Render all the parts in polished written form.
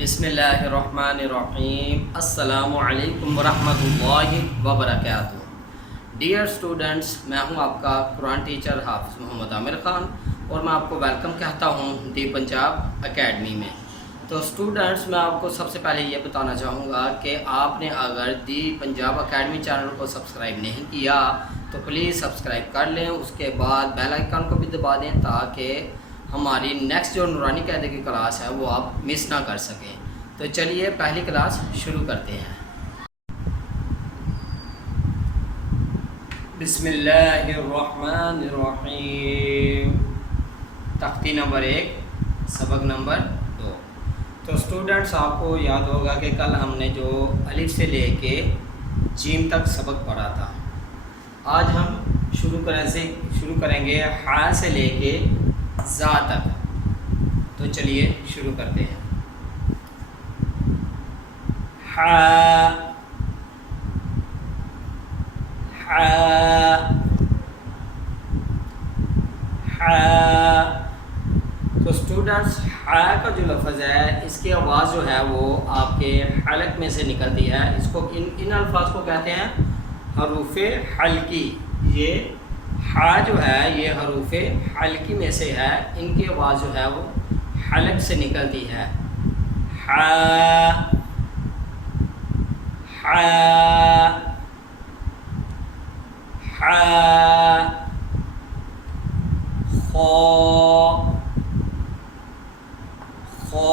بسم اللہ الرحمن الرحیم۔ السلام علیکم ورحمۃ اللہ وبرکاتہ۔ ڈیئر اسٹوڈنٹس، میں ہوں آپ کا قرآن ٹیچر حافظ محمد عامر خان اور میں آپ کو ویلکم کہتا ہوں دی پنجاب اکیڈمی میں۔ تو اسٹوڈنٹس، میں آپ کو سب سے پہلے یہ بتانا چاہوں گا کہ آپ نے اگر دی پنجاب اکیڈمی چینل کو سبسکرائب نہیں کیا تو پلیز سبسکرائب کر لیں، اس کے بعد بیل آئیکن کو بھی دبا دیں تاکہ ہماری نیکسٹ جو نورانی قاعدے کی کلاس ہے وہ آپ مس نہ کر سکیں۔ تو چلیے پہلی کلاس شروع کرتے ہیں۔ بسم اللہ الرحمن الرحیم۔ تختی نمبر 1، سبق نمبر 2۔ تو اسٹوڈنٹس، آپ کو یاد ہوگا کہ کل ہم نے جو الف سے لے کے جیم تک سبق پڑھا تھا، آج ہم شروع کریں گے ہا سے لے کے زا تک۔ تو چلیے شروع کرتے ہیں۔ ہا، ہا، ہا۔ تو اسٹوڈنٹس، ہا کا جو لفظ ہے اس کی آواز جو ہے وہ آپ کے حلق میں سے نکلتی ہے۔ اس کو ان الفاظ کو کہتے ہیں حروف حلقی۔ یہ ہا جو ہے یہ حروف حلقی میں سے ہے، ان کی آواز جو ہے وہ حلق سے نکلتی ہے۔ ہا، ہا، ہا، خو، خو،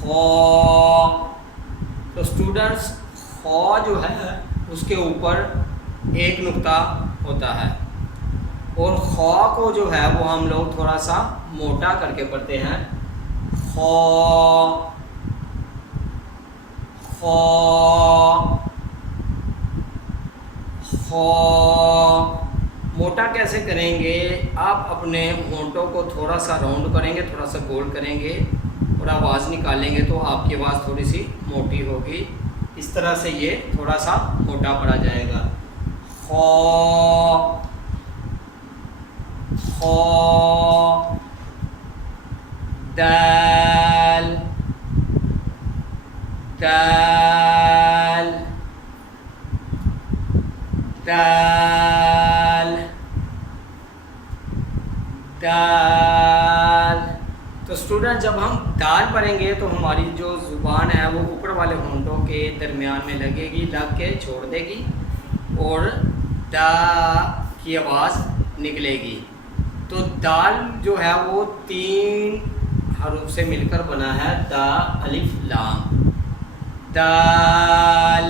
خو۔ تو اسٹوڈنٹس، خو جو ہے اس کے اوپر ایک نقطہ ہوتا ہے، اور خو کو جو ہے وہ ہم لوگ تھوڑا سا موٹا کر کے پڑھتے ہیں۔ خو، خو، خو۔ موٹا کیسے کریں گے؟ آپ اپنے ہونٹوں کو تھوڑا سا راؤنڈ کریں گے، تھوڑا سا گول کریں گے اور آواز نکالیں گے تو آپ کی آواز تھوڑی سی موٹی ہوگی۔ اس طرح سے یہ تھوڑا سا موٹا پڑا جائے گا۔ خو، خو، دال، دال، دال، دال۔ تو اسٹوڈنٹ، جب ہم دال پڑھیں گے تو ہماری جو زبان ہے وہ اوپر والے ہونٹوں کے درمیان میں لگے گی، لگ کے چھوڑ دے گی اور دا کی آواز نکلے گی۔ تو دال جو ہے وہ 3 حروف سے مل کر بنا ہے، دا، الف، لام۔ دال،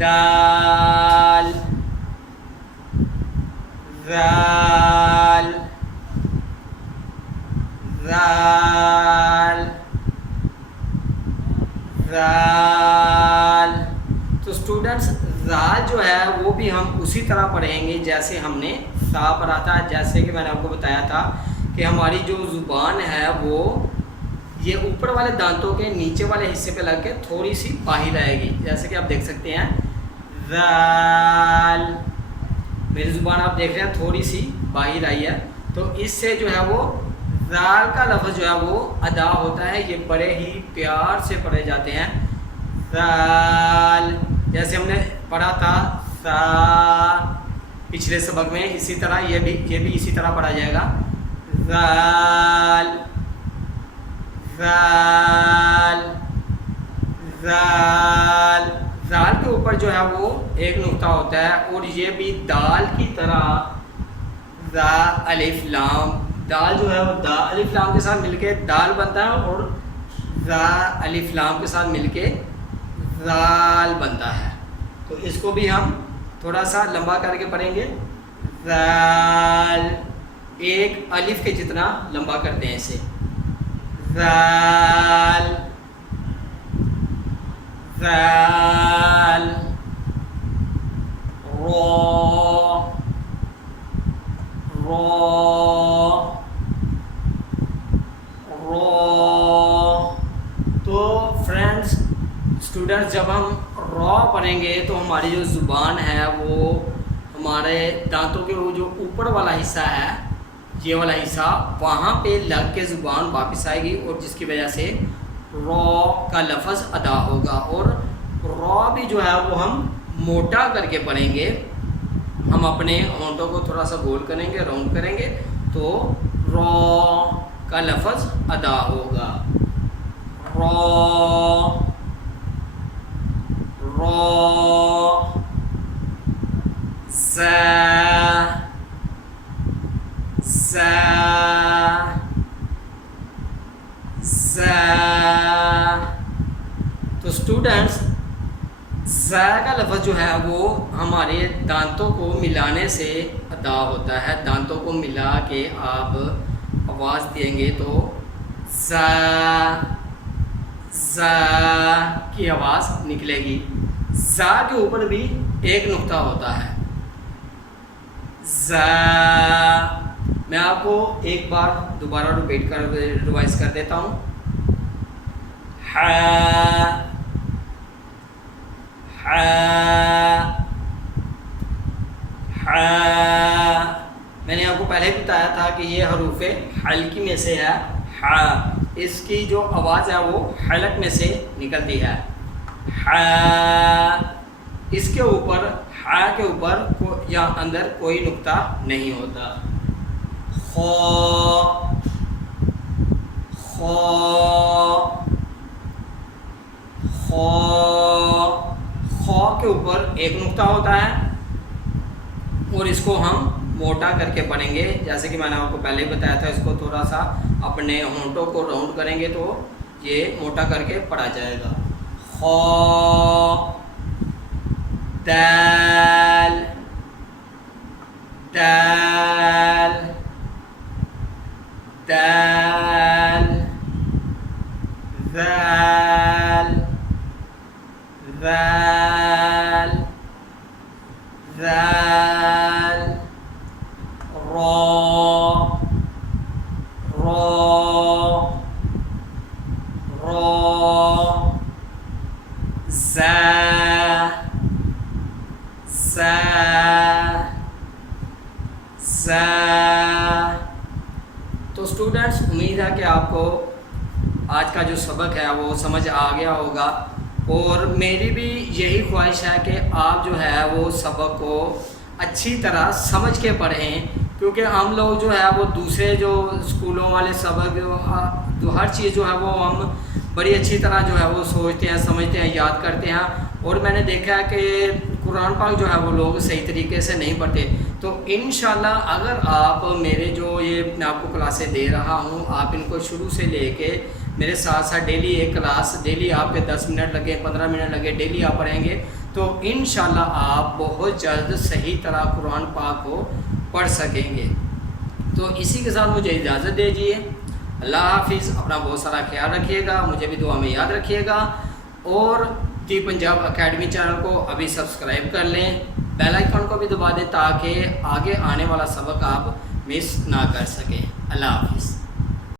دال، ذال، ذال، ذال۔ تو اسٹوڈنٹس، ذال جو ہے وہ بھی ہم اسی طرح پڑھیں گے جیسے ہم نے سا پڑھا تھا۔ جیسے کہ میں نے آپ کو بتایا تھا کہ ہماری جو زبان ہے وہ یہ اوپر والے دانتوں کے نیچے والے حصے پہ لگ کے تھوڑی سی باہر آئے گی، جیسے کہ آپ دیکھ سکتے ہیں ذال۔ میری زبان آپ دیکھ رہے ہیں تھوڑی سی باہر آئی ہے، تو اس سے جو ہے وہ ذال کا لفظ جو ہے وہ ادا ہوتا ہے۔ یہ بڑے ہی پیار سے پڑھے جاتے ہیں، ذال۔ جیسے ہم نے پڑھا تھا سا پچھلے سبق میں، اسی طرح یہ بھی اسی طرح پڑھا جائے گا، ذال، ذال، ذال۔ ذال کے اوپر جو ہے وہ ایک نقطہ ہوتا ہے، اور یہ بھی دال کی طرح ذا، الف، لام۔ دال جو ہے وہ دا، الف، لام کے ساتھ مل کے دال بنتا ہے، اور ذا، الف، لام کے ساتھ مل کے ذال بنتا ہے۔ تو اس کو بھی ہم تھوڑا سا لمبا کر کے پڑھیں گے، ذال، ایک الف کے جتنا لمبا کرتے ہیں اسے، ذال، ذال، رو، رو، رو۔ تو فرینڈس، اسٹوڈنٹس، جب ہم رو پڑھیں گے تو ہماری جو زبان ہے وہ ہمارے دانتوں کے وہ جو اوپر والا حصہ ہے یہ والا حصہ وہاں پہ لگ کے زبان واپس آئے گی اور جس کی وجہ سے را کا لفظ ادا ہوگا، اور را بھی جو ہے وہ ہم موٹا کر کے پڑھیں گے. ہم اپنے ہونٹوں کو تھوڑا سا گول کریں گے، راؤنڈ کریں گے تو را کا لفظ ادا ہوگا. را را ز ز ز. تو اسٹوڈنٹس ز کا لفظ جو ہے وہ ہمارے دانتوں کو ملانے سے ادا ہوتا ہے. دانتوں کو ملا کے آپ آواز دیں گے تو ز ز کی آواز نکلے گی. ز کے اوپر بھی ایک نقطہ ہوتا ہے. ز میں آپ کو ایک بار دوبارہ ریپیٹ کر ریوائز کر دیتا ہوں. ح ح ح. میں نے آپ کو پہلے بھی بتایا تھا کہ یہ حروف حلقی میں سے ہے. ح اس کی جو آواز ہے وہ حلق میں سے نکلتی ہے. ح اس کے اوپر ح کے اوپر یا اندر کوئی نقطہ نہیں ہوتا. خو خو خو. خو کے اوپر ایک نقطہ ہوتا ہے اور اس کو ہم موٹا کر کے پڑھیں گے. جیسے کہ میں نے آپ کو پہلے بتایا تھا، اس کو تھوڑا سا اپنے ہونٹوں کو راؤنڈ کریں گے تو یہ موٹا کر کے پڑھا جائے گا. خو دال دال دال ذال ذال ذال. را را را. ز ز ز. تو اسٹوڈنٹس امید ہے کہ آپ کو آج کا جو سبق ہے وہ سمجھ آ گیا ہوگا، اور میری بھی یہی خواہش ہے کہ آپ جو ہے وہ سبق کو اچھی طرح سمجھ کے پڑھیں، کیونکہ ہم لوگ جو ہے وہ دوسرے جو اسکولوں والے سبق جو ہر چیز جو ہے وہ ہم بڑی اچھی طرح جو ہے وہ سوچتے ہیں، سمجھتے ہیں، یاد کرتے ہیں، اور میں نے دیکھا ہے کہ قرآن پاک جو ہے وہ لوگ صحیح طریقے سے نہیں پڑھتے. تو انشاءاللہ اگر آپ میرے جو یہ میں آپ کو کلاسیں دے رہا ہوں، آپ ان کو شروع سے لے کے میرے ساتھ ساتھ ڈیلی ایک کلاس، ڈیلی آپ کے 10 منٹ لگے، 15 منٹ لگے، ڈیلی آپ پڑھیں گے تو انشاءاللہ آپ بہت جلد صحیح طرح قرآن پاک کو پڑھ سکیں گے. تو اسی کے ساتھ مجھے اجازت دیجیے. اللہ حافظ. اپنا بہت سارا خیال رکھیے گا، مجھے بھی دعا میں یاد رکھیے گا، اور ٹی پنجاب اکیڈمی چینل کو ابھی سبسکرائب کر لیں، بیل آئیکن کو بھی دبا دیں تاکہ آگے آنے والا سبق آپ مس نہ کر سکیں. اللہ حافظ.